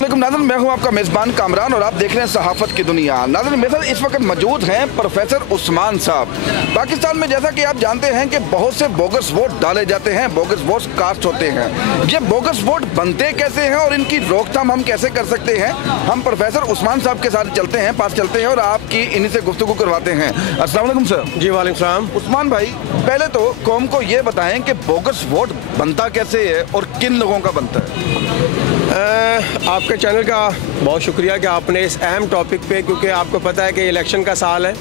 नाज़रीन, मैं हूं आपका मेज़बान कामरान और आप देख रहे हैं सहाफ़त की दुनिया। नाज़रीन, मेरे साथ इस वक्त मौजूद हैं प्रोफेसर उस्मान साहब। पाकिस्तान में जैसा कि आप जानते हैं कि बहुत से बोगस वोट डाले जाते हैं, बोगस वोट कास्ट होते हैं। ये बोगस वोट बनते कैसे हैं और इनकी रोकथाम हम कैसे कर सकते हैं, हम प्रोफेसर उस्मान साहब के साथ पास चलते हैं और आपकी इन्हीं से गुफ्तगू करवाते हैं। अस्सलाम वालेकुम सर। जी वालेकुम सलाम। उस्मान भाई, पहले तो कौम को ये बताएं कि बोगस वोट बनता कैसे है और किन लोगों का बनता है। आपके चैनल का बहुत शुक्रिया कि आपने इस अहम टॉपिक पे, क्योंकि आपको पता है कि इलेक्शन का साल है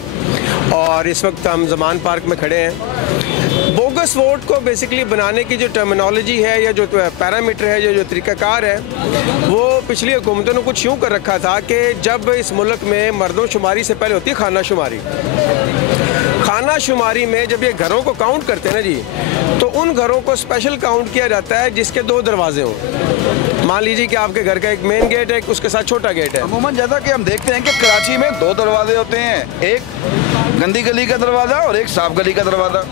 और इस वक्त हम ज़मान पार्क में खड़े हैं। बोगस वोट को बेसिकली बनाने की जो टर्मिनोलॉजी है या जो पैरामीटर है, जो तरीक़ाकार है, वो पिछली हुकूमतों ने कुछ यूँ कर रखा था कि जब इस मुल्क में मरदमशुमारी से पहले होती है खाना शुमारी। खाना शुमारी में जब ये घरों को काउंट करते हैं ना जी, तो उन घरों को स्पेशल काउंट किया जाता है जिसके 2 दरवाजे हों। मान लीजिए कि आपके घर का एक मेन गेट है, उसके साथ छोटा गेट है। अमूमन जैसा कि हम देखते हैं कि कराची में 2 दरवाजे होते हैं, एक गंदी गली का दरवाज़ा और एक साफ गली का दरवाज़ा।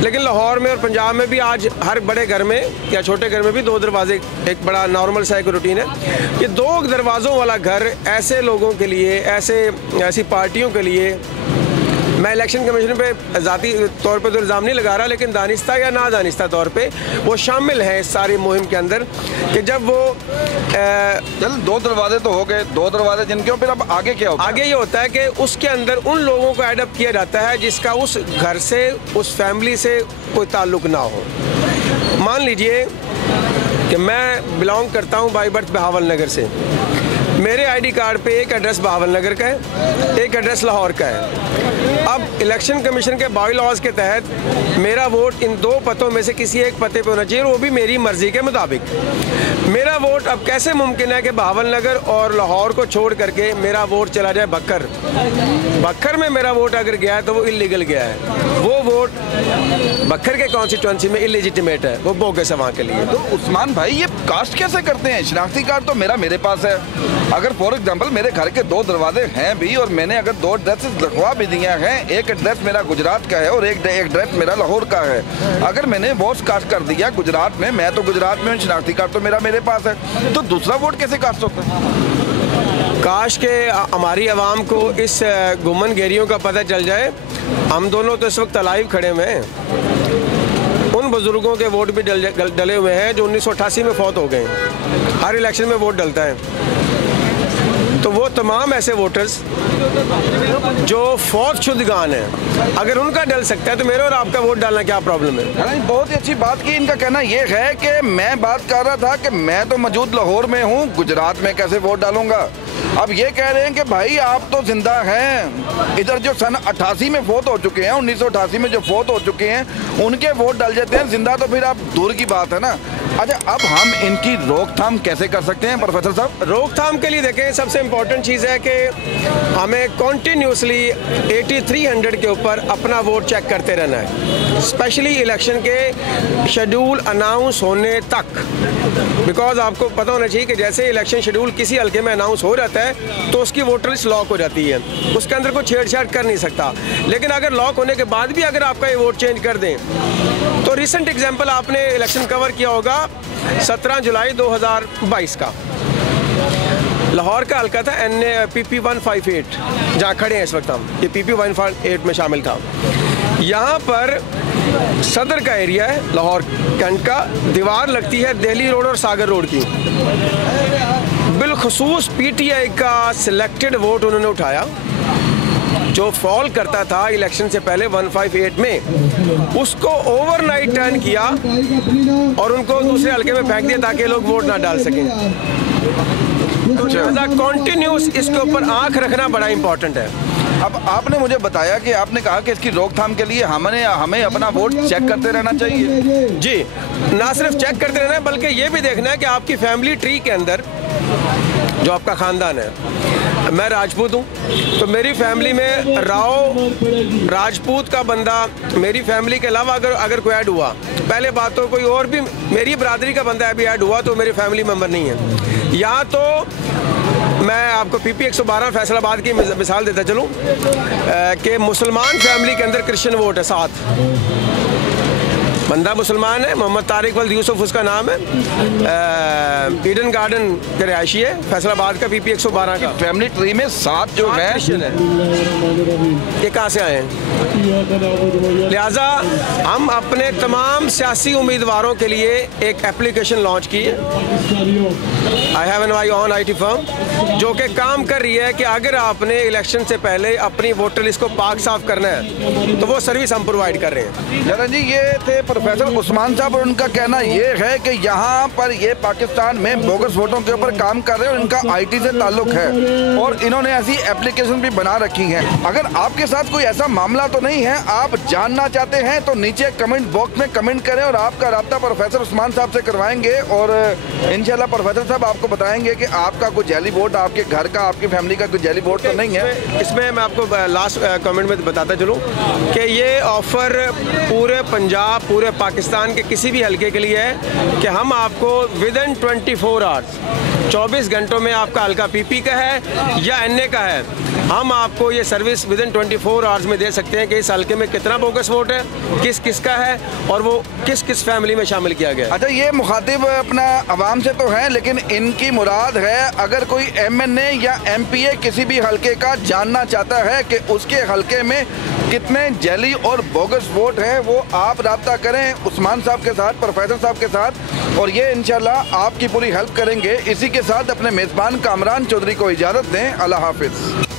लेकिन लाहौर में और पंजाब में भी आज हर बड़े घर में या छोटे घर में भी 2 दरवाजे एक बड़ा नॉर्मल सा एक रूटीन है। ये 2 दरवाज़ों वाला घर ऐसे लोगों के लिए, ऐसी पार्टियों के लिए, मैं इलेक्शन कमीशन पे ज़ाती तौर पे तो इल्ज़ाम नहीं लगा रहा, लेकिन दानिस्ता या ना दानिस्ता तौर पे वो शामिल है इस सारी मुहिम के अंदर कि जब वो चल 2 दरवाजे तो हो गए, 2 दरवाजे जिनके, फिर अब आगे क्या होता है? आगे ये होता है कि उसके अंदर उन लोगों को एडप्ट किया जाता है जिसका उस घर से, उस फैमिली से कोई ताल्लुक़ ना हो। मान लीजिए कि मैं बिलोंग करता हूँ बाई बर्थ बहावल नगर से। मेरे आईडी कार्ड पे एक एड्रेस बहावल नगर का है, एक एड्रेस लाहौर का है। अब इलेक्शन कमीशन के बाई लॉज के तहत मेरा वोट इन 2 पतों में से किसी एक पते पे होना चाहिए, वो भी मेरी मर्जी के मुताबिक। मेरा वोट अब कैसे मुमकिन है कि बहावल नगर और लाहौर को छोड़ करके मेरा वोट चला जाए बक्कर? बक्कर में मेरा वोट अगर गया है तो वो इलीगल गया है। वो वोट बक्कर के कॉन्स्टिट्यूंसी में इलीजिटिमेट है, वो बोगस है वहाँ के लिए। तो उस्मान भाई, ये कास्ट कैसे करते हैं? शनाख्ती कार्ड तो मेरे पास है। अगर फॉर एग्जाम्पल मेरे घर के 2 दरवाजे हैं भी और मैंने अगर 2 एड्रेसेस लिखवा भी दिए हैं, एक एड्रेस मेरा गुजरात का है और एक एड्रेस मेरा लाहौर का है, अगर मैंने वोट कास्ट कर दिया गुजरात में, मैं तो गुजरात में हूँ, शनाख्ती कार्ड तो मेरे पास है, तो दूसरा वोट कैसे कास्ट होता है? काश के हमारी आवाम को इस गुमन गेरियों का पता चल जाए। हम दोनों तो इस वक्त लाइव खड़े हुए हैं। उन बुजुर्गों के वोट भी डले हुए हैं जो 1988 में फौत हो गए। हर इलेक्शन में वोट डलता है, तो वो तमाम ऐसे वोटर्स जो फौत शुदगान हैं, अगर उनका डल सकता है तो मेरे और आपका वोट डालना क्या प्रॉब्लम है? बहुत ही अच्छी बात की। इनका कहना ये है कि मैं बात कर रहा था कि मैं तो मौजूद लाहौर में हूँ, गुजरात में कैसे वोट डालूंगा। अब ये कह रहे हैं कि भाई आप तो जिंदा हैं, इधर जो सन 88 में फौत हो चुके हैं, 1988 में जो फौत हो चुके हैं, उनके वोट डाल जाते हैं, जिंदा तो फिर आप दूर की बात है ना। अच्छा, अब हम इनकी रोकथाम कैसे कर सकते हैं प्रोफेसर साहब? रोकथाम के लिए देखें, सबसे इम्पोर्टेंट चीज़ है कि हमें कॉन्टीन्यूसली 8300 के ऊपर अपना वोट चेक करते रहना है, स्पेशली इलेक्शन के शेड्यूल अनाउंस होने तक। बिकॉज आपको पता होना चाहिए कि जैसे इलेक्शन शेड्यूल किसी हल्के में अनाउंस हो जाता है तो उसकी वोटर लिस्ट लॉक हो जाती है, उसके अंदर कोई छेड़छाड़ कर नहीं सकता। लेकिन अगर लॉक होने के बाद भी अगर आपका ये वोट चेंज कर दें, तो रिसेंट एग्जाम्पल आपने इलेक्शन कवर किया होगा 17 जुलाई 2022 का, लाहौर का हल्का था PP 158, जहाँ खड़े हैं इस वक्त हम, ये PP 158 में शामिल था। यहाँ पर सदर का एरिया है लाहौर कैंट का, दीवार लगती है दिल्ली रोड और सागर रोड की। बिलखसूस PTI का सिलेक्टेड वोट उन्होंने उठाया जो फॉल करता था इलेक्शन से पहले 158 में, उसको ओवरनाइट टर्न किया और उनको दूसरे हल्के में फेंक दिया ताकि लोग वोट ना डाल सकें। तो कॉन्टिन्यूस इसके ऊपर आंख रखना बड़ा इंपॉर्टेंट है। अब आपने मुझे बताया कि आपने कहा कि इसकी रोकथाम के लिए हमें अपना वोट चेक करते रहना चाहिए। जी, ना सिर्फ चेक करते रहना है बल्कि ये भी देखना है कि आपकी फैमिली ट्री के अंदर जो आपका ख़ानदान है, मैं राजपूत हूँ तो मेरी फैमिली में राव राजपूत का बंदा मेरी फैमिली के अलावा अगर कोई ऐड हुआ, पहले बात तो कोई और भी मेरी बरादरी का बंदा अभी ऐड हुआ तो मेरे फैमिली मेम्बर नहीं है। यहाँ तो मैं आपको PP 112 फैसलाबाद की मिसाल देता चलूँ कि मुसलमान फैमिली के अंदर क्रिश्चियन वोट है 7, बंदा मुसलमान है, मोहम्मद तारिक वल्द यूसुफ उसका नाम है, ईडन गार्डन के रिहायशी है, फैसलाबाद का, PP 112 का। फैमिली ट्री में 7 जो है ये कहाँ से आए हैं? लिहाजा हम अपने तमाम सियासी उम्मीदवारों के लिए एक एप्लीकेशन लॉन्च की है, I have an on IT firm, जो कि काम कर रही है कि अगर आपने इलेक्शन से पहले अपनी वोटर लिस्ट को पाक साफ करना है तो वो सर्विस हम प्रोवाइड कर रहे हैं। जरा जी, ये थे प्रोफेसर उस्मान साहब और उनका कहना ये है कि यहाँ पर ये पाकिस्तान में बोगस वोटों के ऊपर काम कर रहे हैं और इनका IT से ताल्लुक है और इन्होंने ऐसी एप्लीकेशन भी बना रखी है। अगर आपके साथ कोई ऐसा मामला तो नहीं है, आप जानना चाहते हैं तो नीचे कमेंट बॉक्स में कमेंट करें और आपका राब्ता प्रोफेसर उस्मान साहब से करवाएंगे और इंशाल्लाह प्रोफेसर साहब आपको बताएंगे कि आपका कोई जाली वोट, आपके घर का, आपकी फैमिली का कोई जाली वोट तो नहीं है। इसमें मैं आपको लास्ट कमेंट में बताता चलूँ कि ये ऑफ़र पूरे पंजाब, पूरे पाकिस्तान के किसी भी हलके के लिए है कि हम आपको विदिन 24 आवर्स, 24 घंटों में आपका हल्का PP का है या NA का है, हम आपको ये सर्विस विदिन 24 आवर्स में दे सकते हैं कि इस हल्के में कितना बोगस वोट है, किस किस का है और वो किस किस फैमिली में शामिल किया गया है। अच्छा, ये मुखातिब अपना अवाम से तो है, लेकिन इनकी मुराद है अगर कोई MNA या MPA किसी भी हल्के का जानना चाहता है कि उसके हल्के में कितने जैली और बोगस वोट हैं, वो आप राब्ता करें उस्मान साहब के साथ, प्रोफेसर साहब के साथ, और ये इंशाल्लाह आपकी पूरी हेल्प करेंगे। इसी के साथ अपने मेज़बान कामरान चौधरी को इजाज़त दें। अल्लाह हाफिज़।